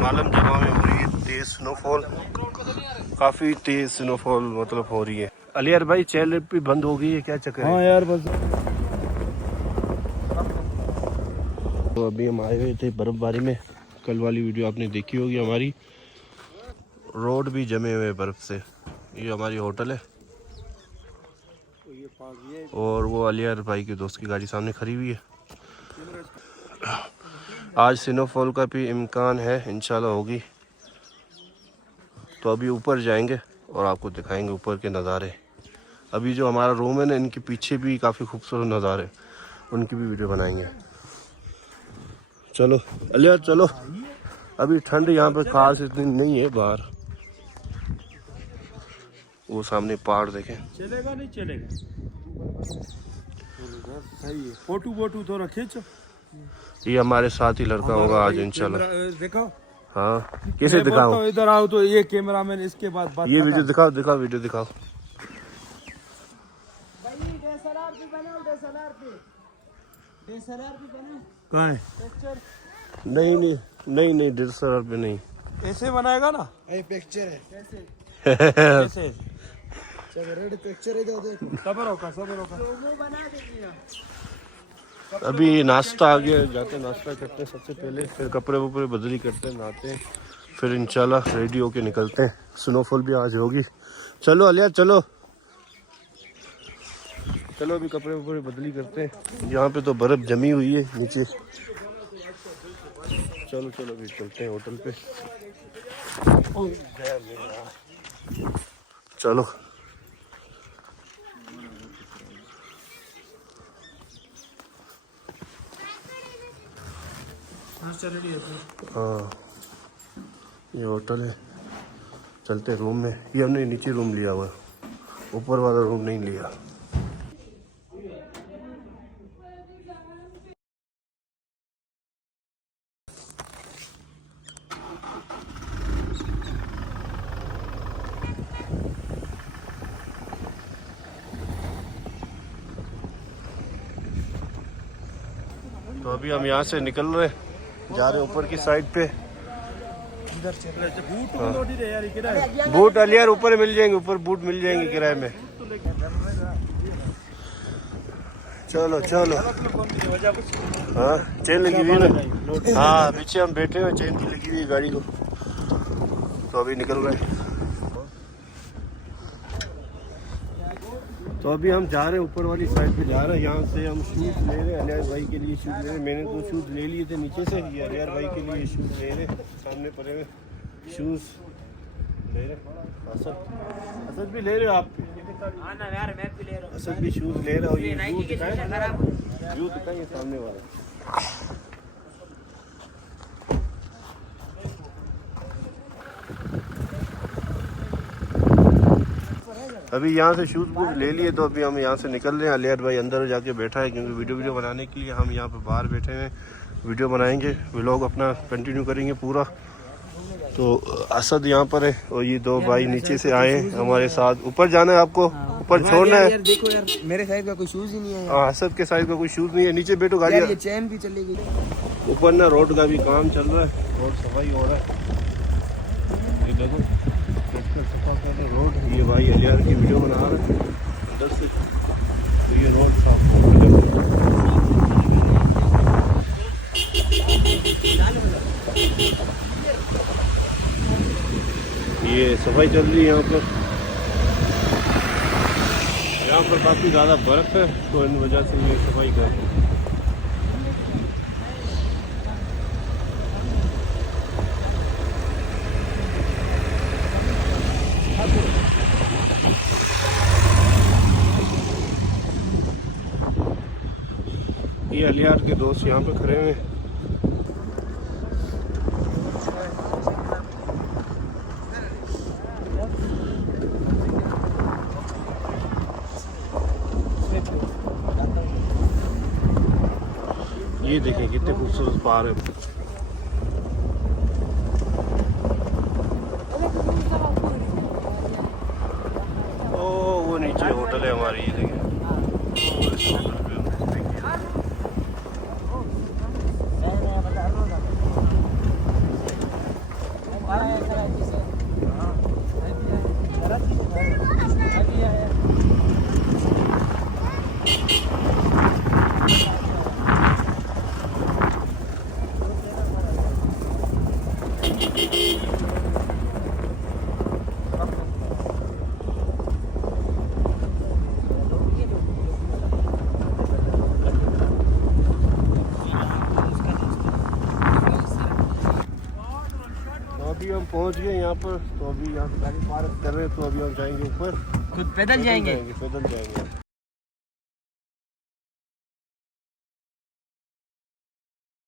मालम जगह में हो रही है तेज़ स्नोफॉल, काफ़ी तेज़ स्नोफॉल मतलब हो रही है। अलियार भाई चेयर लिफ्ट भी बंद हो गई है, क्या चक्कर है? हाँ यार बस। तो अभी हम आए हुए थे बर्फ़बारी में, कल वाली वीडियो आपने देखी होगी हमारी। रोड भी जमे हुए बर्फ़ से। ये हमारी होटल है और वो अलियार भाई के दोस्त की गाड़ी सामने खड़ी हुई है। आज स्नोफॉल का भी इम्कान है, इंशाल्लाह होगी। तो अभी ऊपर जाएंगे और आपको दिखाएंगे ऊपर के नज़ारे। अभी जो हमारा रूम है ना, इनके पीछे भी काफ़ी खूबसूरत नज़ारे, उनकी भी वीडियो बनाएंगे। चलो अलियार चलो। अभी ठंड यहाँ पे खास इतनी नहीं है बाहर। वो सामने पहाड़ देखें। चलेगा नहीं चलेगा? सही है। फोटो वोटो थोड़ा खींचो। ये हमारे साथ ही लड़का होगा आज इंशाल्लाह। दिखाओ। हाँ कैसे दिखाओ? इधर आओ तो ये कैमरा मैन, इसके बाद बात ये वीडियो दिखाओ, दिखाओ वीडियो दिखाओ। कहाँ है? नहीं नहीं नहीं नहीं DSLR पे नहीं। ऐसे बनाएगा ना? पिक्चर है ऐसे रेड पिक्चर है। सबर होगा सबर होगा। अभी नाश्ता आ गया, जाते नाश्ता करते हैं सबसे पहले, फिर कपड़े वपड़े बदली करते हैं, नहाते हैं, फिर इंशाल्लाह रेडी होके निकलते हैं। स्नोफॉल भी आज होगी। चलो अलियार चलो चलो, अभी कपड़े वपड़े बदली करते हैं। यहाँ पे तो बर्फ़ जमी हुई है नीचे। चलो चलो अभी चलते हैं होटल पे। चलो हाँ ये होटल है, चलते हैं रूम में। ये हमने नीचे रूम लिया हुआ है, ऊपर वाला रूम नहीं लिया। तो अभी हम यहाँ से निकल रहे हैं, जा रहे हैं ऊपर की साइड पे। बूट अलियार ऊपर मिल जाएंगे, ऊपर बूट मिल जाएंगे किराए में। चलो चलो। हाँ चेन लगी हुई है ना? हाँ पीछे हम बैठे हुए, चेन लगी हुई है गाड़ी को। तो अभी निकल रहे हैं। तो अभी हम जा रहे हैं ऊपर वाली साइड पे जा रहे हैं। यहाँ से हम शूज़ ले रहे हैं, अलियार भाई के लिए शूज़ ले रहे हैं। मैंने तो शूज़ ले लिए थे नीचे से, ये अलियार भाई के लिए शूज़ ले रहे हैं। सामने पड़े हुए शूज़ ले रहे हैं। असद भी ले रहे हो आप? असद भी शूज़ ले रहे हो। ये व्यू दिखाएंगे सामने वाला। अभी यहाँ से शूज़ वूज़ ले लिए, तो अभी हम यहाँ से निकल रहे हैं। अलियार भाई अंदर जाके बैठा है, क्योंकि वीडियो बनाने के लिए हम यहाँ पे बाहर बैठे हैं। वीडियो बनाएंगे, व्लॉग अपना कंटिन्यू करेंगे पूरा। तो असद यहाँ पर है और ये दो भाई नीचे से आए हैं हमारे साथ। ऊपर जाना है आपको, ऊपर छोड़ना है। यार देखो यार, मेरे साइड का कोई शूज ही नहीं है। हाँ असद के साइड का कोई शूज़ नहीं है। नीचे बैठो गाड़ी। ये चैन भी चली गई। ऊपर ना रोड का भी काम चल रहा है, रोड सफाई हो रहा है। ये देखो सफा कर रहे रोड। ये भाई अलियार की वीडियो बना रहे हैं अंदर से। तो ये रोड साफ हो रहा है। ये सफाई चल रही है यहाँ पर। यहाँ पर काफ़ी ज़्यादा बर्फ़ है, तो इन वजह से ये सफाई कर रहे हैं। ये अलियार के दोस्त यहाँ पे खड़े हुए हैं। ये देखें कितने खूबसूरत पहाड़ है। ओ वो नीचे होटल है हमारी, ये देखें। पहुंच गए यहाँ पर, तो अभी यहाँ से गाड़ी पार्क कर रहे हैं, तो अभी हम जाएंगे ऊपर, खुद पैदल जाएंगे। पैदल जाएंगे।